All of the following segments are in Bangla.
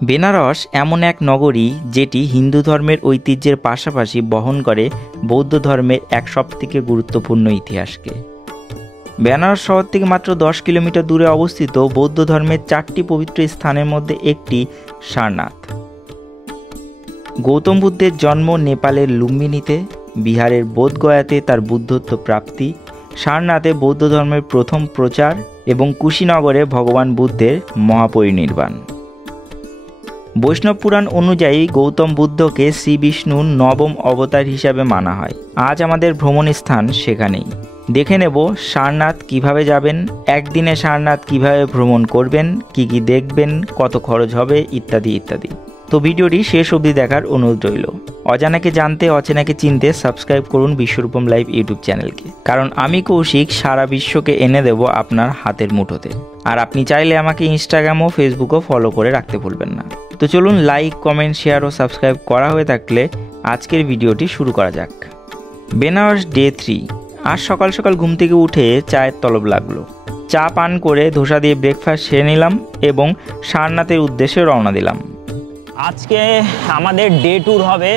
বেনারস এমন এক নগরী যেটি হিন্দু ধর্মের ঐতিহ্যের পাশাপাশি বহন করে বৌদ্ধ ধর্মের এক সবথেকে গুরুত্বপূর্ণ ইতিহাসকে। বেনারস শহর থেকে মাত্র 10 কিলোমিটার দূরে অবস্থিত বৌদ্ধ ধর্মের 4টি পবিত্র স্থানের মধ্যে একটি সারনাথ। গৌতম বুদ্ধের জন্ম নেপালের লুম্বিনীতে, বিহারের বোধগয়াতে তার বুদ্ধত্ব প্রাপ্তি, সারনাথে বৌদ্ধ ধর্মের প্রথম প্রচার এবং কুশীনগরে ভগবান বুদ্ধের মহাপরিনির্বাণ। বৈষ্ণব পুরাণ অনুযায়ী গৌতম বুদ্ধকে শ্রী বিষ্ণুর নবম অবতার হিসাবে মানা হয়। আজ আমাদের ভ্রমণ স্থান সেখানেই। দেখে নেব সারনাথ কিভাবে যাবেন, একদিনে সারনাথ কিভাবে ভ্রমণ করবেন, কি কি দেখবেন, কত খরচ হবে ইত্যাদি ইত্যাদি। তো ভিডিওটি শেষ অবধি দেখার অনুরোধ রইল। অজানাকে জানতে, অচেনাকে চিনতে সাবস্ক্রাইব করুন বিশ্বরূপম লাইভ ইউটিউব চ্যানেলকে, কারণ আমি কৌশিক সারা বিশ্বকে এনে দেব আপনার হাতের মুঠোতে। আর আপনি চাইলে আমাকে ইনস্টাগ্রাম ও ফেসবুকও ফলো করে রাখতে ভুলবেন না। তো চলুন, লাইক, কমেন্ট, শেয়ার ও সাবস্ক্রাইব করা হয়ে থাকলে আজকের ভিডিওটি শুরু করা যাক। বেনারস ডে 3। আজ সকাল সকাল ঘুম থেকে উঠে চায়ের তলব লাগলো। চা পান করে ধোসা দিয়ে ব্রেকফাস্ট সেরে নিলাম এবং সারনাথের উদ্দেশ্যে রওনা দিলাম। আজকে আমাদের ডে ট্যুর হবে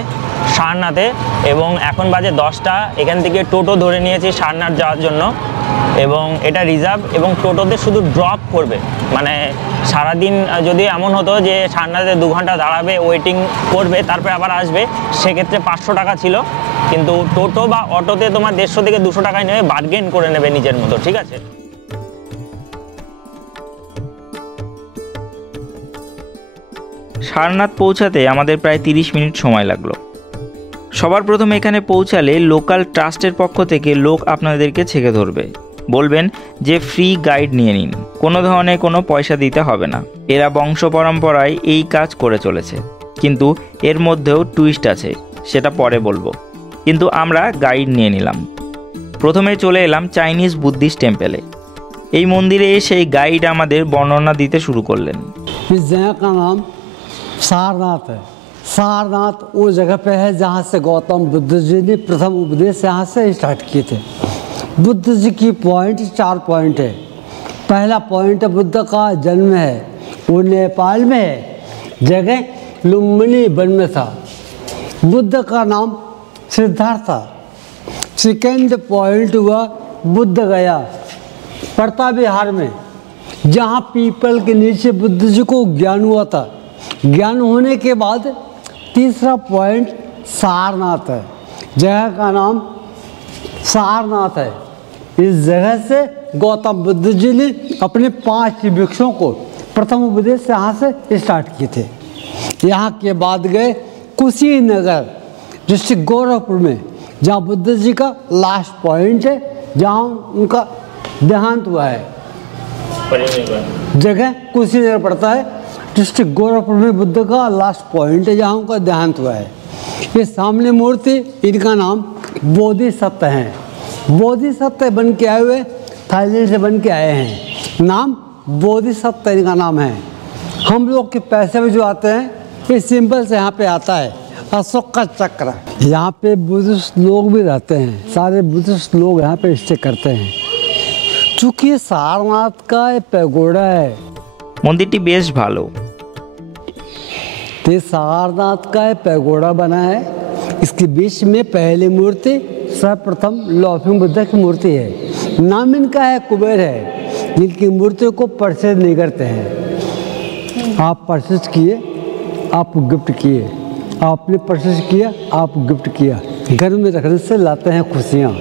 সারনাথে এবং এখন বাজে 10টা। এখান থেকে টোটো ধরে নিয়েছি সারনাথ যাওয়ার জন্য এবং এটা রিজার্ভ এবং টোটোতে শুধু ড্রপ করবে। মানে সারাদিন যদি এমন হতো যে সারনাথে 2 ঘন্টা দাঁড়াবে, ওয়েটিং করবে, তারপরে আবার আসবে, সেক্ষেত্রে 500 টাকা ছিল। কিন্তু টোটো বা অটোতে তোমার 150 থেকে 200 টাকায় নেবে, বার্গেন করে নেবে নিজের মতো, ঠিক আছে। সারনাথ পৌঁছাতে আমাদের প্রায় 30 মিনিট সময় লাগলো। সবার প্রথমে এখানে পৌঁছালে লোকাল ট্রাস্টের পক্ষ থেকে লোক আপনাদেরকে ছেঁকে ধরবে, বলবেন যে ফ্রি গাইড নিয়ে নিন, কোনো ধরনের কোনো পয়সা দিতে হবে না। এরা বংশ পরম্পরায় এই কাজ করে চলেছে, কিন্তু এর মধ্যেও টুইস্ট আছে, সেটা পরে বলবো। কিন্তু আমরা গাইড নিয়ে নিলাম। প্রথমে চলে এলাম চাইনিজ বুদ্ধিস্ট টেম্পেলে। এই মন্দিরে এসে গাইড আমাদের বর্ণনা দিতে শুরু করলেন। सारनाथ है। सारनाथ वो जगह पे है जहाँ से गौतम बुद्ध जी ने प्रथम उपदेश यहाँ से स्टार्ट किए थे। बुद्ध जी की पॉइंट 4 पॉइंट है। पहला पॉइंट बुद्ध का जन्म है, वो नेपाल में है, जगह लुम्बिनी वन में था। बुद्ध का नाम सिद्धार्थ था। सेकेंड पॉइंट हुआ बुद्ध गया, पड़ता बिहार में, जहाँ पीपल के नीचे बुद्ध जी को ज्ञान हुआ था। ज्ञान होने के बाद तीसरा पॉइंट सारनाथ है। जगह का नाम सारनाथ है। इस जगह से गौतम बुद्ध जी ने अपने 5 भिक्षुओं को प्रथम उपदेश यहाँ से स्टार्ट किए थे। यहाँ के बाद गए कुशीनगर डिस्ट्रिक्ट गोरखपुर में, जहाँ बुद्ध जी का लास्ट पॉइंट है, जहाँ उनका देहांत हुआ है। जगह कुशीनगर पड़ता है, डिस्ट्रिक्ट गोरखपुर में बुद्ध का लास्ट पॉइंट है, जहाँ उनका देहांत हुआ है। ये सामने मूर्ति, इनका नाम बोधिसत्व है। बोधिसत्व बन के आए हुए, थाईलैंड से बन के आए हैं। नाम बोधिसत्व इनका नाम है। हम लोग के पैसे में जो आते हैं, ये सिंबल से यहाँ पे आता है, अशोक का चक्र। यहाँ पे बुद्धिस्ट लोग भी रहते हैं, सारे बुद्धिस्ट लोग यहाँ पे स्टे करते हैं। चूँकि ये सारनाथ का पैगोडा है, মন্দিরটি বেশ ভালো। तो सारनाथ का पैगोडा बना है। इसके बीच में पहली मूर्ति सर्वप्रथम लौफिंग बुद्ध की मूर्ति है। नाम इनका है कुबेर है, जिनकी मूर्तियों को परचेज नहीं करते हैं। आप परचेज किए, आप गिफ्ट किए, आपने परचेज किया, आप गिफ्ट किया, घर में रखने से लाते हैं खुशियाँ।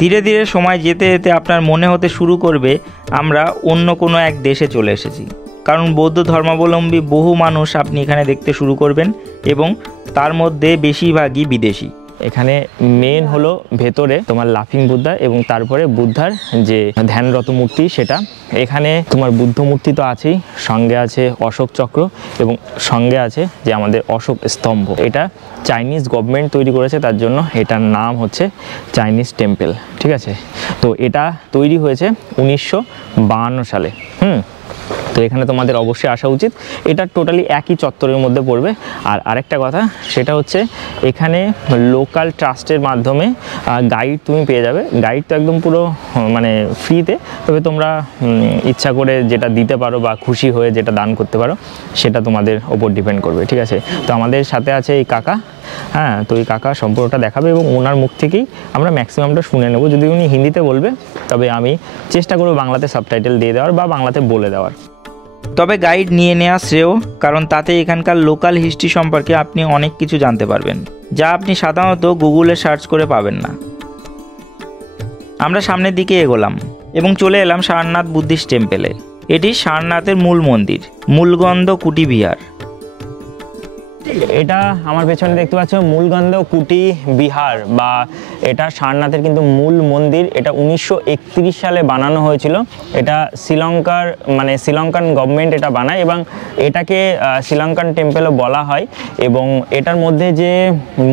ধীরে ধীরে সময় যেতে যেতে আপনার মনে হতে শুরু করবে আমরা অন্য কোনো এক দেশে চলে এসেছি, কারণ বৌদ্ধ ধর্মাবলম্বী বহু মানুষ আপনি এখানে দেখতে শুরু করবেন এবং তার মধ্যে বেশিরভাগই বিদেশি। এখানে মেন হলো ভেতরে তোমার লাফিং বুদ্ধা এবং তারপরে বুদ্ধার যে ধ্যানরত মূর্তি, সেটা এখানে তোমার বুদ্ধ মূর্তি তো আছেই, সঙ্গে আছে অশোক চক্র এবং সঙ্গে আছে যে আমাদের অশোক স্তম্ভ। এটা চাইনিজ গভর্নমেন্ট তৈরি করেছে, তার জন্য এটার নাম হচ্ছে চাইনিজ টেম্পল, ঠিক আছে। তো এটা তৈরি হয়েছে 1952 সালে। তো এখানে তোমাদের অবশ্যই আসা উচিত। এটা টোটালি একই চত্বরের মধ্যে পড়বে। আর আরেকটা কথা সেটা হচ্ছে এখানে লোকাল ট্রাস্টের মাধ্যমে গাইড তুমি পেয়ে যাবে। গাইড তো একদম পুরো মানে ফ্রিতে, তবে তোমরা ইচ্ছা করে যেটা দিতে পারো বা খুশি হয়ে যেটা দান করতে পারো সেটা তোমাদের ওপর ডিপেন্ড করবে, ঠিক আছে। তো আমাদের সাথে আছে এই কাকা, হ্যাঁ, তো এই কাকা সম্পূর্ণটা দেখাবে এবং ওনার মুখ থেকেই আমরা ম্যাক্সিমামটা শুনে নেব। যদি উনি হিন্দিতে বলবে তবে আমি চেষ্টা করবো বাংলাতে সাবটাইটেল দিয়ে দেওয়ার বা বাংলাতে বলে দেওয়ার। তবে গাইড নিয়ে নেওয়া শ্রেয়, কারণ তাতে এখানকার লোকাল হিস্ট্রি সম্পর্কে আপনি অনেক কিছু জানতে পারবেন, যা আপনি সাধারণত গুগলে সার্চ করে পাবেন না। আমরা সামনের দিকে এগোলাম এবং চলে এলাম সারনাথ বুদ্ধিস্ট টেম্পেলে। এটি সারনাথের মূল মন্দির, মূলগন্ধ কুটি বিহার। এটা আমার পেছনে দেখতে পাচ্ছ মূলগন্ধ কুটি বিহার, বা এটা সারনাথের কিন্তু মূল মন্দির। এটা 1931 সালে বানানো হয়েছিল। এটা শ্রীলঙ্কার মানে শ্রীলঙ্কান গভর্নমেন্ট এটা বানায় এবং এটাকে শ্রীলঙ্কান টেম্পেলও বলা হয়। এবং এটার মধ্যে যে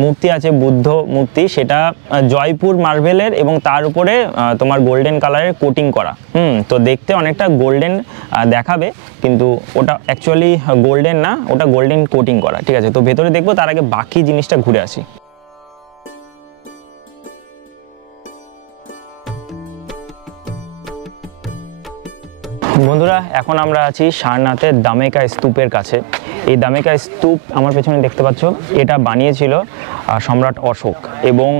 মূর্তি আছে বুদ্ধ মূর্তি, সেটা জয়পুর মার্বেলের এবং তার উপরে তোমার গোল্ডেন কালারের কোটিং করা। তো দেখতে অনেকটা গোল্ডেন দেখাবে, কিন্তু ওটা অ্যাকচুয়ালি গোল্ডেন না, ওটা গোল্ডেন কোটিং করা, ঠিক আছে। তো ভেতরে দেখবো, তার আগে বাকি জিনিসটা ঘুরে আসি। বন্ধুরা, এখন আমরা আছি সারনাথের দামেকা স্তূপের কাছে। এই দামেকা স্তূপ আমার পেছনে দেখতে পাচ্ছ, এটা বানিয়েছিল সম্রাট অশোক। এবং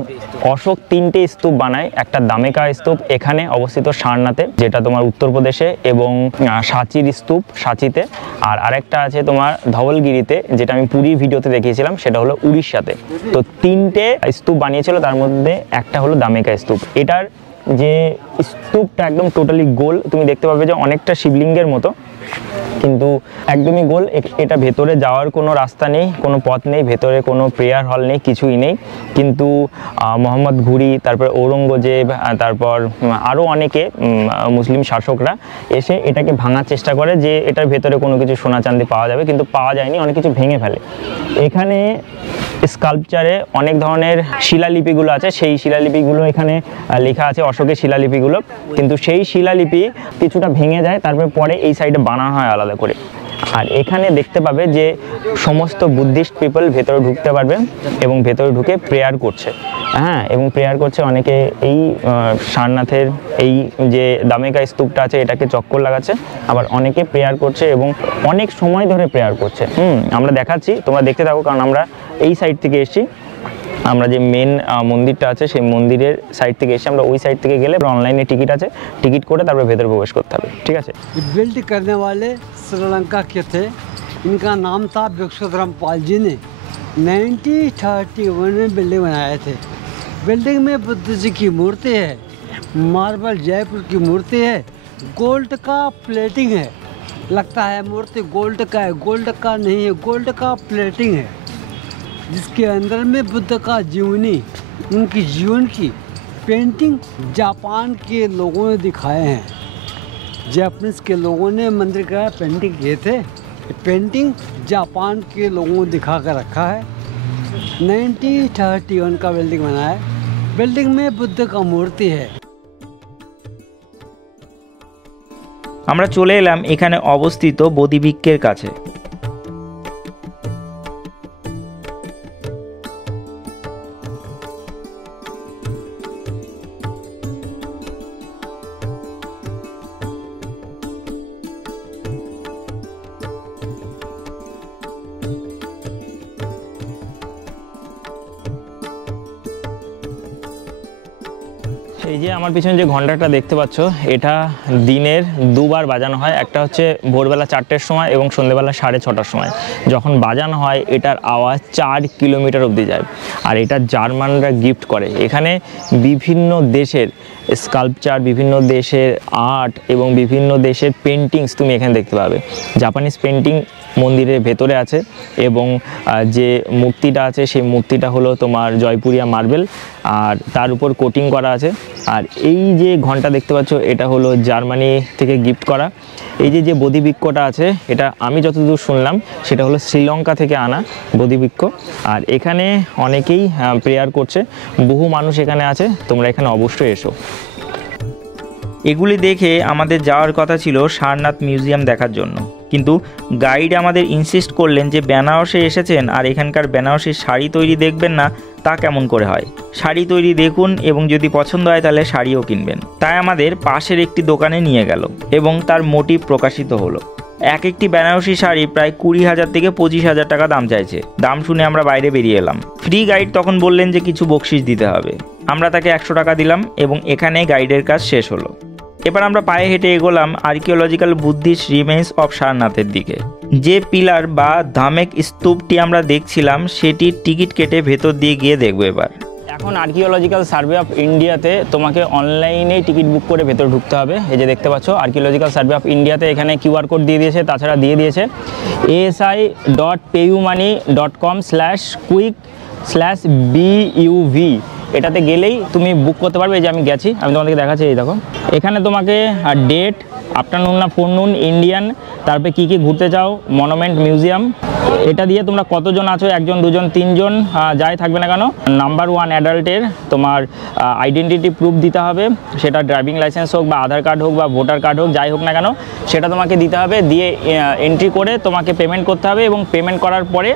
অশোক 3টে স্তূপ বানায়। একটা দামেকা স্তূপ এখানে অবস্থিত সারনাথে, যেটা তোমার উত্তরপ্রদেশে, এবং সাঁচির স্তূপ সাঁচিতে, আর আরেকটা আছে তোমার ধবলগিরিতে, যেটা আমি পুরীর ভিডিওতে দেখিয়েছিলাম, সেটা হলো উড়িষ্যাতে। তো 3টে স্তূপ বানিয়েছিল, তার মধ্যে একটা হলো দামেকা স্তূপ। এটার যে স্তূপটা একদম টোটালি গোল, তুমি দেখতে পাবে যে অনেকটা শিবলিঙ্গের মতো, কিন্তু একদমই গোল। এটা ভেতরে যাওয়ার কোনো রাস্তা নেই, কোনো পথ নেই, ভেতরে কোনো প্রেয়ার হল নেই, কিছুই নেই। কিন্তু মোহাম্মদ ঘুরি, তারপর ঔরঙ্গজেব, তারপর আরও অনেকে মুসলিম শাসকরা এসে এটাকে ভাঙার চেষ্টা করে, যে এটার ভেতরে কোনো কিছু সোনা চাঁদি পাওয়া যাবে, কিন্তু পাওয়া যায়নি, অনেক কিছু ভেঙে ফেলে। এখানে স্কাল্পচারে অনেক ধরনের শিলালিপিগুলো আছে, সেই শিলালিপিগুলো এখানে লেখা আছে, অশোকের শিলালিপিগুলো, কিন্তু সেই শিলালিপি কিছুটা ভেঙে যায়, তারপরে পরে এই সাইডে বানানো হয় আলাদা করে। আর এখানে দেখতে পাবে যে সমস্ত বুদ্ধিস্ট পিপল ভেতরে ঢুকতে পারবে এবং ভেতরে ঢুকে প্রেয়ার করছে, হ্যাঁ, এবং প্রেয়ার করছে অনেকে। এই সারনাথের এই যে দামেকা স্তূপটা আছে এটাকে চক্কর লাগাচ্ছে, আবার অনেকে প্রেয়ার করছে এবং অনেক সময় ধরে প্রেয়ার করছে। আমরা দেখাচ্ছি, তোমরা দেখতে থাকো, কারণ আমরা এই সাইড থেকে এসেছি। আমরা যে মেন মন্দিরটা আছে সেই মন্দিরের সাইড থেকে এসে আমরা ওই সাইড থেকে গেলে অনলাইনে টিকিট আছে, টিকিট করে তারপরে ভেতরে প্রবেশ করতে হবে, ঠিক আছে। बिल्ड करने वाले श्रीलंका के थे, इनका नाम था भिक्षुधरम पाल जी ने 1931 में बिल्डिंग बनाए थे। बिल्डिंग में बुद्ध जी की मूर्ति है, मार्बल जयपुर की मूर्ति है, गोल्ड का प्लेटिंग है। लगता है मूर्ति गोल्ड का है, गोल्ड का नहीं है, गोल्ड का प्लेटिंग है, जिसके अंदर में बुद्ध का जीवनी, उनकी जीवन की पेंटिंग जापान के लोगों ने दिखाए हैं। जापानीज के लोगों ने मंदिर का पेंटिंग किए थे। पेंटिंग जापान के लोगों को दिखा कर रखा है। 1931 का बिल्डिंग बना है। बिल्डिंग में बुद्ध का मूर्ति है। আমরা চলে এলাম এখানে অবস্থিত বোধিবৃক্ষের কাছে। এই যে আমার পিছনে যে ঘন্টাটা দেখতে পাচ্ছ, এটা দিনের দুবার বাজানো হয়। একটা হচ্ছে ভোরবেলা 4টের সময় এবং সন্ধ্যেবেলা 6:30টার সময়। যখন বাজানো হয় এটার আওয়াজ 4 কিলোমিটার অবধি যায়। আর এটা জার্মানরা গিফট করে। এখানে বিভিন্ন দেশের স্কাল্পচার, বিভিন্ন দেশের আর্ট এবং বিভিন্ন দেশের পেন্টিংস তুমি এখানে দেখতে পাবে। জাপানিজ পেন্টিং মন্দিরের ভেতরে আছে এবং যে মূর্তিটা আছে সেই মূর্তিটা হলো তোমার জয়পুরিয়া মার্বেল, আর তার উপর কোটিং করা আছে। আর এই যে ঘন্টা দেখতে পাচ্ছ এটা হলো জার্মানি থেকে গিফট করা। এই যে বোধিবৃক্ষটা আছে এটা আমি যতদূর শুনলাম সেটা হলো শ্রীলঙ্কা থেকে আনা বোধিবৃক্ষ। আর এখানে অনেকেই প্রেয়ার করছে, বহু মানুষ এখানে আছে, তোমরা এখানে অবশ্যই এসো। এগুলি দেখে আমাদের যাওয়ার কথা ছিল সারনাথ মিউজিয়াম দেখার জন্য, কিন্তু গাইড আমাদের ইনসিস্ট করলেন যে বেনারসে এসেছেন আর এখানকার বেনারসির শাড়ি তৈরি দেখবেন না, তা কেমন করে হয়। শাড়ি তৈরি দেখুন এবং যদি পছন্দ হয় তাহলে শাড়িও কিনবেন। তাই আমাদের পাশের একটি দোকানে নিয়ে গেল এবং তার মোটিভ প্রকাশিত হলো। একটি বেনারসি শাড়ি প্রায় 20,000 থেকে 25,000 টাকা দাম চাইছে। দাম শুনে আমরা বাইরে বেরিয়ে এলাম। ফ্রি গাইড তখন বললেন যে কিছু বকশিস দিতে হবে। আমরা তাকে 100 টাকা দিলাম এবং এখানে গাইডের কাজ শেষ হলো। এবার আমরা পায়ে হেঁটে এগোলাম আর্কিওলজিক্যাল বুদ্ধিস্ট রিমেন্স অফ সারনাথের দিকে। যে পিলার বা ধামেক স্তূপটি আমরা দেখছিলাম সেটির টিকিট কেটে ভেতর দিয়ে গিয়ে দেখবো। এবার এখন আর্কিওলজিক্যাল সার্ভে অফ ইন্ডিয়াতে তোমাকে অনলাইনেই টিকিট বুক করে ভেতরে ঢুকতে হবে। এই যে দেখতে পাচ্ছ আর্কিওলজিক্যাল সার্ভে অফ ইন্ডিয়াতে এখানে QR কোড দিয়ে দিয়েছে, তাছাড়া দিয়ে দিয়েছে asi.payumani.com/quick/BUV। এটাতে গেলেই তুমি বুক করতে পারবে। এই যে আমি গেছি, আমি তোমাদেরকে দেখাচ্ছি। এই দেখো এখানে তোমাকে ডেট, আফটারনুন না ফোরনুন, ইন্ডিয়ান, তারপরে কী কী ঘুরতে চাও, মনুমেন্ট, মিউজিয়াম, এটা দিয়ে তোমরা কতজন আছো, 1 জন 2 জন 3 জন যাই থাকবে না কেন, নাম্বার 1 অ্যাডাল্টের তোমার আইডেন্টিটি প্রুফ দিতে হবে। সেটা ড্রাইভিং লাইসেন্স হোক বা আধার কার্ড হোক বা ভোটার কার্ড হোক, যাই হোক না কেন সেটা তোমাকে দিতে হবে। দিয়ে এন্ট্রি করে তোমাকে পেমেন্ট করতে হবে এবং পেমেন্ট করার পরে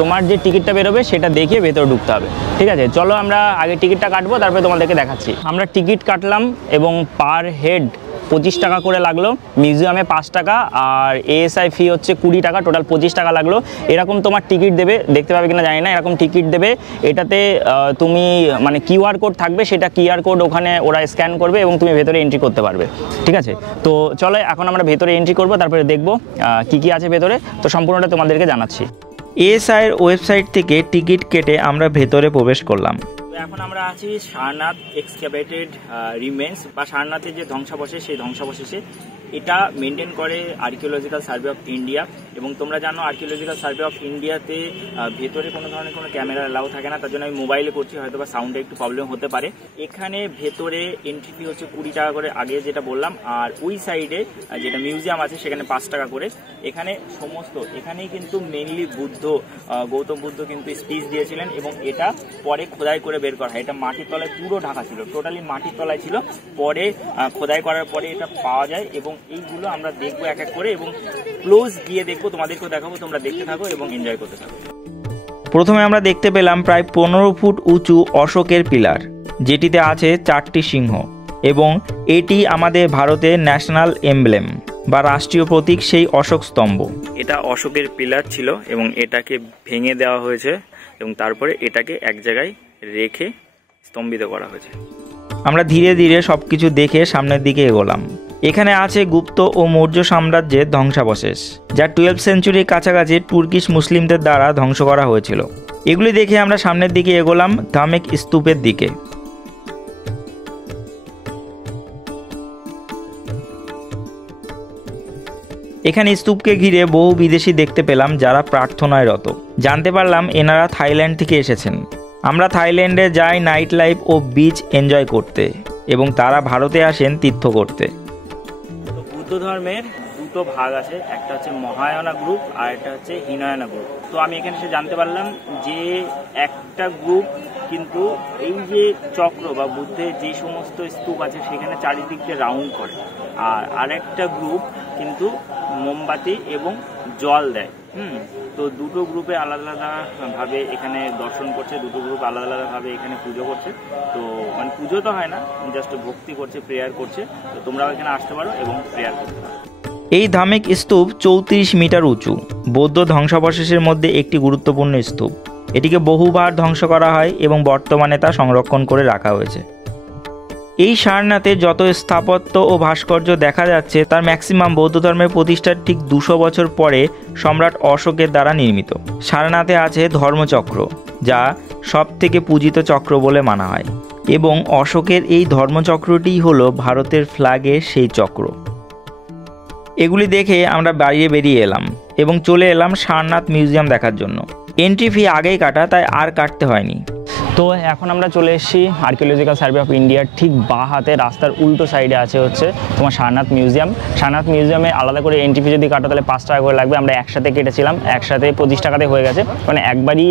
তোমার যে টিকিটটা বেরোবে সেটা দেখিয়ে ভেতরে ঢুকতে হবে। ঠিক আছে, চলো আমরা আগে টিকিটটা কাটবো, তারপরে তোমাদেরকে দেখাচ্ছি। আমরা টিকিট কাটলাম এবং পার হেড 25 টাকা করে লাগলো, মিউজিয়ামে 5 টাকা, আর ASI ফি হচ্ছে 20 টাকা, টোটাল 25 টাকা লাগলো। এরকম তোমার টিকিট দেবে, দেখতে পাবে কিনা জানি না, এরকম টিকিট দেবে। এটাতে তুমি মানে QR কোড থাকবে, সেটা QR কোড ওখানে ওরা স্ক্যান করবে এবং তুমি ভেতরে এন্ট্রি করতে পারবে। ঠিক আছে, তো চলো এখন আমরা ভেতরে এন্ট্রি করবো, তারপরে দেখবো কী কী আছে ভেতরে। তো সম্পূর্ণটা তোমাদেরকে জানাচ্ছি। ASI এর ওয়েবসাইট থেকে টিকিট কেটে আমরা ভেতরে প্রবেশ করলাম। এখন আমরা আছি সারনাথ এক্সক্যাভেটেড রিমেন্স বা সারনাথের যে ধ্বংসাবশেষ, সেই ধ্বংসাবশেষে। এটা মেনটেন করে আর্কিওলজিক্যাল সার্ভে অফ ইন্ডিয়া। এবং তোমরা জানো আর্কিওলজিক্যাল সার্ভে অফ ইন্ডিয়াতে ভেতরে কোনো ধরনের কোনো ক্যামেরা অ্যালাউ থাকে না, তার জন্য আমি মোবাইলে করছি, হয়তো বা সাউন্ডে একটু প্রবলেম হতে পারে। এখানে ভেতরে এন্ট্রি ফি হচ্ছে 20 টাকা করে, আগে যেটা বললাম, আর ওই সাইডে যেটা মিউজিয়াম আছে সেখানে 5 টাকা করে। এখানে সমস্ত, এখানেই কিন্তু মেনলি বুদ্ধ, গৌতম বুদ্ধ কিন্তু স্পিচ দিয়েছিলেন এবং এটা পরে খোদাই করে বের করা হয়। এটা মাটির তলায় পুরো ঢাকা ছিল, টোটালি মাটির তলায় ছিল, পরে খোদাই করার পরে এটা পাওয়া যায়। এবং এইগুলো আমরা দেখবো এক এক করে এবং ক্লোজ গিয়ে দেখবো, তোমাদেরকেও দেখাবো, তোমরা দেখতে থাকো এবং এনজয় করতে থাকো। প্রথমে আমরা দেখতে পেলাম প্রায় 15 ফুট উঁচু অশোকের পিলার, যেটিতে আছে 4টি সিংহ এবং এটি আমাদের ভারতের ন্যাশনাল এমব্লেম বা রাষ্ট্রীয় প্রতীক, সেই অশোক স্তম্ভ। এটা অশোকের পিলার ছিল এবং এটাকে ভেঙে দেওয়া হয়েছে এবং তারপরে এটাকে এক জায়গায় রেখে স্তম্ভিত করা হয়েছে। আমরা ধীরে ধীরে সব কিছু দেখে সামনের দিকে এগোলাম। এখানে আছে গুপ্ত ও মৌর্য সাম্রাজ্যের ধ্বংসাবশেষ, যা 12th সেঞ্চুরির কাছাকাছি তুর্কিশ মুসলিমদের দ্বারা ধ্বংস করা হয়েছিল। এগুলি দেখে আমরা সামনের দিকে এগোলাম ধামেক স্তূপের দিকে। এখানে স্তূপকে ঘিরে বহু বিদেশি দেখতে পেলাম যারা প্রার্থনায় রত। জানতে পারলাম এনারা থাইল্যান্ড থেকে এসেছেন। আমরা থাইল্যান্ডে যাই নাইট লাইফ ও বিচ এনজয় করতে এবং তারা ভারতে আসেন তীর্থ করতে। তো বুদ্ধ ধর্মের দুটো ভাগ আছে, একটা হচ্ছে মহায়ানা গ্রুপ আর একটা হচ্ছে হীনয়ানা গ্রুপ। তো আমি এখানে এসে জানতে পারলাম যে একটা গ্রুপ কিন্তু এই যে চক্র বা বুদ্ধের যে সমস্ত স্তূপ আছে সেখানে চারিদিক দিয়ে রাউন্ড করে, আর আরেকটা গ্রুপ কিন্তু মোমবাতি এবং জল দেয়। তো দুটো গ্রুপে আলাদা আলাদাভাবে এখানে দর্শন করছে, দুটো গ্রুপ আলাদা আলাদাভাবে এখানে পুজো করছে। তো মানে পুজো তো হয় না, জাস্ট ভক্তি করছে, প্রেয়ার করছে। তো তোমরাও এখানে আসতে পারো এবং প্রেয়ার করতে পারো। এই ধামেক স্তূপ 34 মিটার উঁচু, বৌদ্ধ ধ্বংসাবশেষের মধ্যে একটি গুরুত্বপূর্ণ স্তূপ। এটিকে বহুবার ধ্বংস করা হয় এবং বর্তমানে তা সংরক্ষণ করে রাখা হয়েছে। এই সারনাথে যত স্থাপত্য ও ভাস্কর্য দেখা যাচ্ছে তার ম্যাক্সিমাম বৌদ্ধ ধর্মের প্রতিষ্ঠার ঠিক 200 বছর পরে সম্রাট অশোকের দ্বারা নির্মিত। সারনাথে আছে ধর্মচক্র, যা সবথেকে পূজিত চক্র বলে মানা হয় এবং অশোকের এই ধর্মচক্রটিই হলো ভারতের ফ্ল্যাগের সেই চক্র। এগুলি দেখে আমরা বাইরে বেরিয়ে এলাম এবং চলে এলাম সারনাথ মিউজিয়াম দেখার জন্য। এন্ট্রি ফি আগেই কাটা, তাই আর কাটতে হয়নি। তো এখন আমরা চলে এসেছি আর্কিওলজিক্যাল সার্ভে অফ ইন্ডিয়ার ঠিক বাঁ হাতে রাস্তার উল্টো সাইডে আছে হচ্ছে তোমার সারনাথ মিউজিয়াম। সারনাথ মিউজিয়ামে আলাদা করে এন্ট্রি ফি যদি কাটো তাহলে 5 টাকা করে লাগবে। আমরা একসাথে কেটেছিলাম, একসাথে 25 টাকাতে হয়ে গেছে। মানে একবারই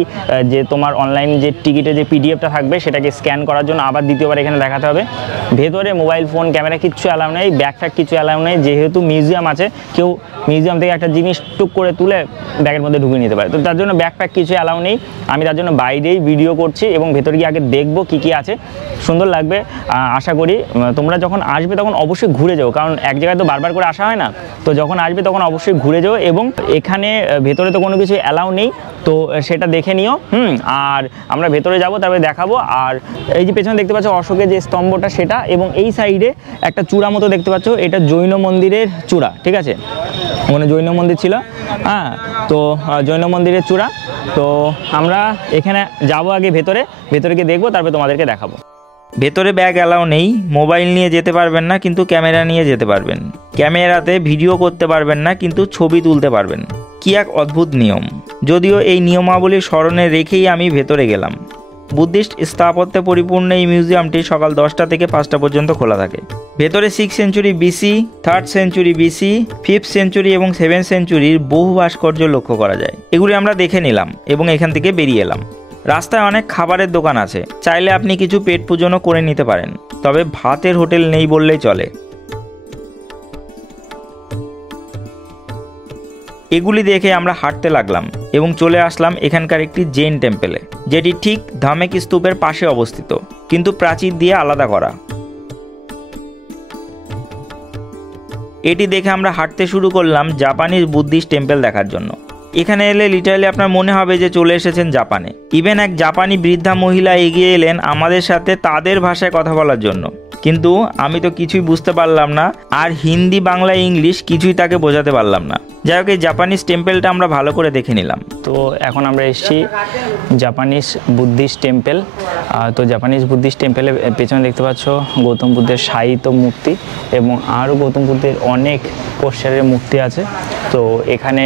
যে তোমার অনলাইন যে টিকিটে যে পিডিএফটা থাকবে সেটাকে স্ক্যান করার জন্য আবার দ্বিতীয়বার এখানে দেখাতে হবে। ভেতরে মোবাইল ফোন ক্যামেরা কিচ্ছু অ্যালাউ নেই, ব্যাকপ্যাক কিছু অ্যালাউ নেই। যেহেতু মিউজিয়াম আছে, কেউ মিউজিয়াম থেকে একটা জিনিস টুক করে তুলে ব্যাগের মধ্যে ঢুকিয়ে নিতে পারে, তো তার জন্য ব্যাকপ্যাক কিছু অ্যালাউ নেই। আমি তার জন্য বাইরেই ভিডিও করছি এবং ভেতরে গিয়ে আগে দেখবো কী কী আছে। সুন্দর লাগবে আশা করি। তোমরা যখন আসবে তখন অবশ্যই ঘুরে যাও, কারণ এক জায়গায় তো বারবার করে আসা হয় না। তো যখন আসবে তখন অবশ্যই ঘুরে যাও। এবং এখানে ভেতরে তো কোনো কিছু অ্যালাউ নেই, তো সেটা দেখে নিও। আর আমরা ভেতরে যাব, তারপরে দেখাবো। আর এই যে পেছনে দেখতে পাচ্ছ অশোকের যে স্তম্ভটা সেটা, এবং এই সাইডে একটা চূড়া মতো দেখতে পাচ্ছ, এটা জৈন মন্দিরের চূড়া, ঠিক আছে? ওখানে জৈন মন্দির ছিল, হ্যাঁ, তো জৈন মন্দিরের চূড়া। তো আমরা এখানে যাব আগে ভেতরে গিয়ে দেখবো, তারপরে তোমাদেরকে দেখাবো। ভেতরে ব্যাগ অ্যালাউ নেই, মোবাইল নিয়ে যেতে পারবেন না, কিন্তু ক্যামেরা নিয়ে যেতে পারবেন। ক্যামেরাতে ভিডিও করতে পারবেন না, কিন্তু ছবি তুলতে পারবেন। কি এক অদ্ভুত নিয়ম! যদিও এই নিয়মাবলী স্মরণে রেখেই আমি ভেতরে গেলাম। বুদ্ধিস্ট স্থাপত্যে পরিপূর্ণ এই মিউজিয়ামটি সকাল 10টা থেকে 5টা পর্যন্ত খোলা থাকে। ভেতরে 6th century BC, 3rd century BC, 5th century এবং 7th সেঞ্চুরির বহু ভাস্কর্য লক্ষ্য করা যায়। এগুলি আমরা দেখে নিলাম এবং এখান থেকে বেরিয়ে এলাম। রাস্তায় অনেক খাবারের দোকান আছে, চাইলে আপনি কিছু পেট পূজনও করে নিতে পারেন, তবে ভাতের হোটেল নেই বললেই চলে। এগুলি দেখে আমরা হাঁটতে লাগলাম এবং চলে আসলাম এখানকার একটি জৈন টেম্পলে, যেটি ঠিক ধামেক স্তূপের পাশে অবস্থিত, কিন্তু প্রাচীর দিয়ে আলাদা করা। এটি দেখে আমরা হাঁটতে শুরু করলাম জাপানিজ বুদ্ধিস্ট টেম্পল দেখার জন্য। এখানে এলে লিটারালি আপনার মনে হবে যে চলে এসেছেন জাপানে। ইভেন এক জাপানি বৃদ্ধা মহিলা এগিয়ে এলেন আমাদের সাথে তাদের ভাষায় কথা বলার জন্য, কিন্তু আমি তো কিছুই বুঝতে পারলাম না, আর হিন্দি, বাংলা, ইংলিশ কিছুই তাকে বোঝাতে পারলাম না। যাই হোক, এই জাপানিজ টেম্পলটা আমরা ভালো করে দেখে নিলাম। তো এখন আমরা এসেছি জাপানিজ বুদ্ধিস্ট টেম্পল। তো জাপানিজ বুদ্ধিস্ট টেম্পলের পেছনে দেখতে পাচ্ছ গৌতম বুদ্ধের শায়িত মূর্তি এবং আরও গৌতম বুদ্ধের অনেক পোস্টারের মূর্তি আছে। তো এখানে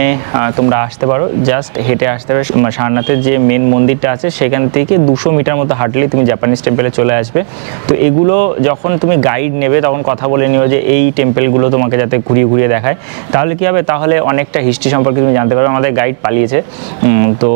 তোমরা আসতে পারো, জাস্ট হেঁটে আসতে পারো। সারনাথের যে মেন মন্দিরটা আছে সেখান থেকে 200 মিটার মতো হাঁটলেই তুমি জাপানিজ টেম্পলে চলে আসবে। তো এগুলো যখন তুমি গাইড নেবে তখন কথা বলে নিও যে এই টেম্পলগুলো তোমাকে যাতে ঘুরিয়ে ঘুরিয়ে দেখায়, তাহলে কী হবে, তাহলে অনেকটা হিস্ট্রি সম্পর্কে তুমি জানতে পারবে। আমাদের গাইড পালিয়েছে, তো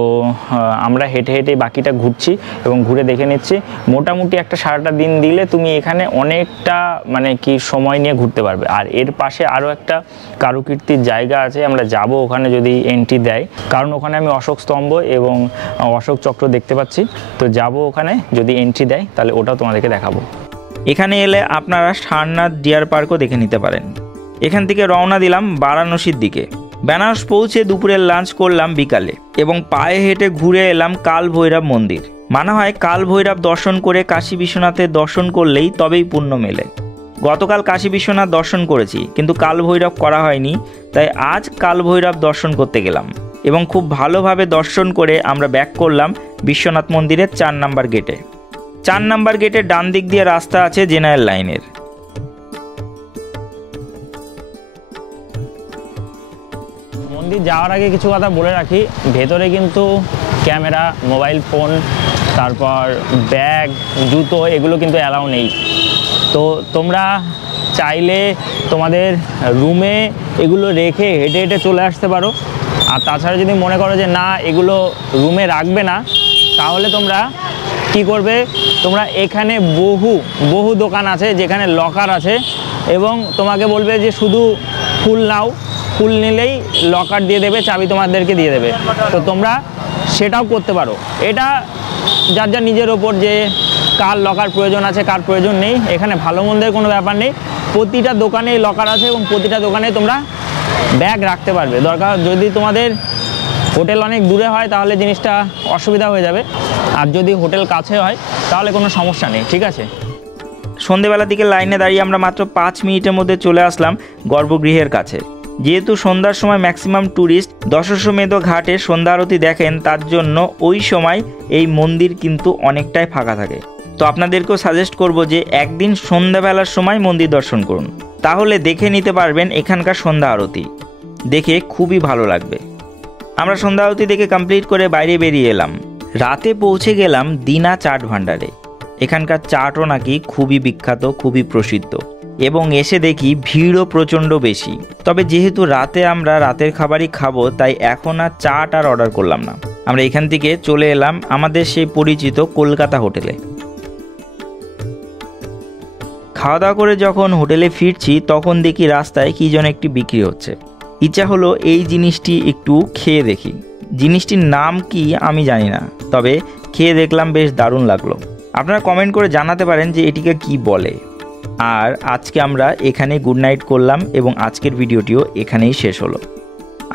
আমরা হেঁটে হেঁটে বাকিটা ঘুরছি এবং ঘুরে দেখে নিচ্ছি। মোটামুটি একটা সারাটা দিন দিলে তুমি এখানে অনেকটা মানে কি সময় নিয়ে ঘুরতে পারবে। আর এর পাশে আরও একটা কারুকীর্তির জায়গা আছে, আমরা যাব ওখানে যদি এন্ট্রি দেয়, কারণ ওখানে আমি অশোক স্তম্ভ এবং অশোক চক্র দেখতে পাচ্ছি। তো যাব ওখানে, যদি এন্ট্রি দেয় তাহলে ওটাও তোমাদেরকে দেখাবো। এখানে এলে আপনারা সারনাথ ডিয়ার পার্কও দেখে নিতে পারেন। এখান থেকে রওনা দিলাম বারাণসীর দিকে। বেনারস পৌঁছে দুপুরের লাঞ্চ করলাম বিকালে এবং পায়ে হেঁটে ঘুরে এলাম কাল ভৈরব মন্দির। মানা হয় কাল ভৈরব দর্শন করে কাশী বিশ্বনাথের দর্শন করলেই তবেই পুণ্য মেলে। গতকাল কাশী বিশ্বনাথ দর্শন করেছি, কিন্তু কাল ভৈরব করা হয়নি, তাই আজ কাল ভৈরব দর্শন করতে গেলাম এবং খুব ভালোভাবে দর্শন করে আমরা ব্যাক করলাম বিশ্বনাথ মন্দিরের 4 নম্বর গেটে। 4 নম্বর গেটের ডান দিক দিয়ে রাস্তা আছে জেনারেল লাইনের। মন্দির যাওয়ার আগে কিছু কথা বলে রাখি, ভেতরে কিন্তু ক্যামেরা, মোবাইল ফোন, তারপর ব্যাগ, জুতো এগুলো কিন্তু অ্যালাউ নেই। তো তোমরা চাইলে তোমাদের রুমে এগুলো রেখে হেঁটে হেঁটে চলে আসতে পারো। আর তাছাড়া যদি মনে করো যে না এগুলো রুমে রাখবে না, তাহলে তোমরা কি করবে, তোমরা এখানে বহু দোকান আছে যেখানে লকার আছে এবং তোমাকে বলবে যে শুধু ফুল নাও, ফুল নিলেই লকার দিয়ে দেবে, চাবি তোমাদেরকে দিয়ে দেবে। তো তোমরা সেটাও করতে পারো। এটা যার যার নিজের ওপর যে কার লকার প্রয়োজন আছে কার প্রয়োজন নেই। এখানে ভালো মন্দের কোনো ব্যাপার নেই, প্রতিটা দোকানেই লকার আছে এবং প্রতিটা দোকানে তোমরা ব্যাগ রাখতে পারবে। দরকার যদি তোমাদের হোটেল অনেক দূরে হয় তাহলে জিনিসটা অসুবিধা হয়ে যাবে, আর যদি হোটেল কাছে হয় তাহলে কোনো সমস্যা নেই, ঠিক আছে। সন্ধেবেলার দিকে লাইনে দাঁড়িয়ে আমরা মাত্র 5 মিনিটের মধ্যে চলে আসলাম গর্ভগৃহের কাছে। যেহেতু সন্ধ্যার সময় ম্যাক্সিমাম ট্যুরিস্ট দশাশ্বমেধ ঘাটে সন্ধ্যা আরতি দেখেন, তার জন্য ওই সময় এই মন্দির কিন্তু অনেকটাই ফাঁকা থাকে। তো আপনাদেরকেও সাজেস্ট করব যে একদিন সন্ধ্যাবেলার সময় মন্দির দর্শন করুন, তাহলে দেখে নিতে পারবেন এখানকার সন্ধ্যা আরতি, দেখে খুবই ভালো লাগবে। আমরা সন্ধ্যা আরতি দেখে কমপ্লিট করে বাইরে বেরিয়ে এলাম। রাতে পৌঁছে গেলাম দিনা চাট ভাণ্ডারে। এখানকার চাটও নাকি খুবই বিখ্যাত, খুবই প্রসিদ্ধ, এবং এসে দেখি ভিড়ও প্রচণ্ড বেশি। তবে যেহেতু রাতে আমরা রাতের খাবারই খাবো, তাই এখন আর চাট আর অর্ডার করলাম না। আমরা এখান থেকে চলে এলাম আমাদের সেই পরিচিত কলকাতা হোটেলে। খাওয়া দাওয়া করে যখন হোটেলে ফিরছি তখন দেখি রাস্তায় কী যেন একটি বিক্রি হচ্ছে। ইচ্ছা হলো এই জিনিসটি একটু খেয়ে দেখি। জিনিসটির নাম কি আমি জানি না, তবে খেয়ে দেখলাম বেশ দারুণ লাগলো। আপনারা কমেন্ট করে জানাতে পারেন যে এটিকে কি বলে। আর আজকে আমরা এখানে গুড নাইট করলাম এবং আজকের ভিডিওটিও এখানেই শেষ হলো।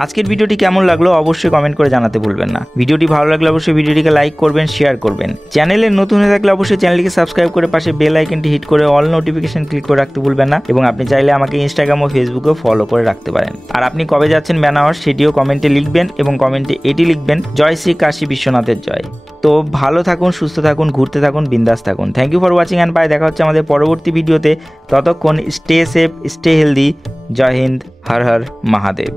আজকের ভিডিওটি কেমন লাগলো অবশ্যই কমেন্ট করে জানাতে ভুলবেন না। ভিডিওটি ভালো লাগলে অবশ্যই ভিডিওটিকে লাইক করবেন, শেয়ার করবেন। চ্যানেলে নতুন হয়ে থাকলে অবশ্যই চ্যানেলটিকে সাবস্ক্রাইব করে পাশে বেল আইকনটি হিট করে অল নোটিফিকেশন ক্লিক করে রাখতে ভুলবেন না। এবং আপনি চাইলে আমাকে ইনস্টাগ্রাম ও ফেসবুকেও ফলো করে রাখতে পারেন। আর আপনি কবে যাচ্ছেন বেনারস সেটিও কমেন্টে লিখবেন, এবং কমেন্টে এটি লিখবেন, জয় শ্রী কাশী বিশ্বনাথের জয়। তো ভালো থাকুন, সুস্থ থাকুন, ঘুরতে থাকুন, বিন্দাস থাকুন। Thank you for watching and bye. দেখা হচ্ছে আমাদের পরবর্তী ভিডিওতে। ততক্ষণ স্টে সেফ, স্টে হেলদি। জয় হিন্দ, হর হর মহাদেব।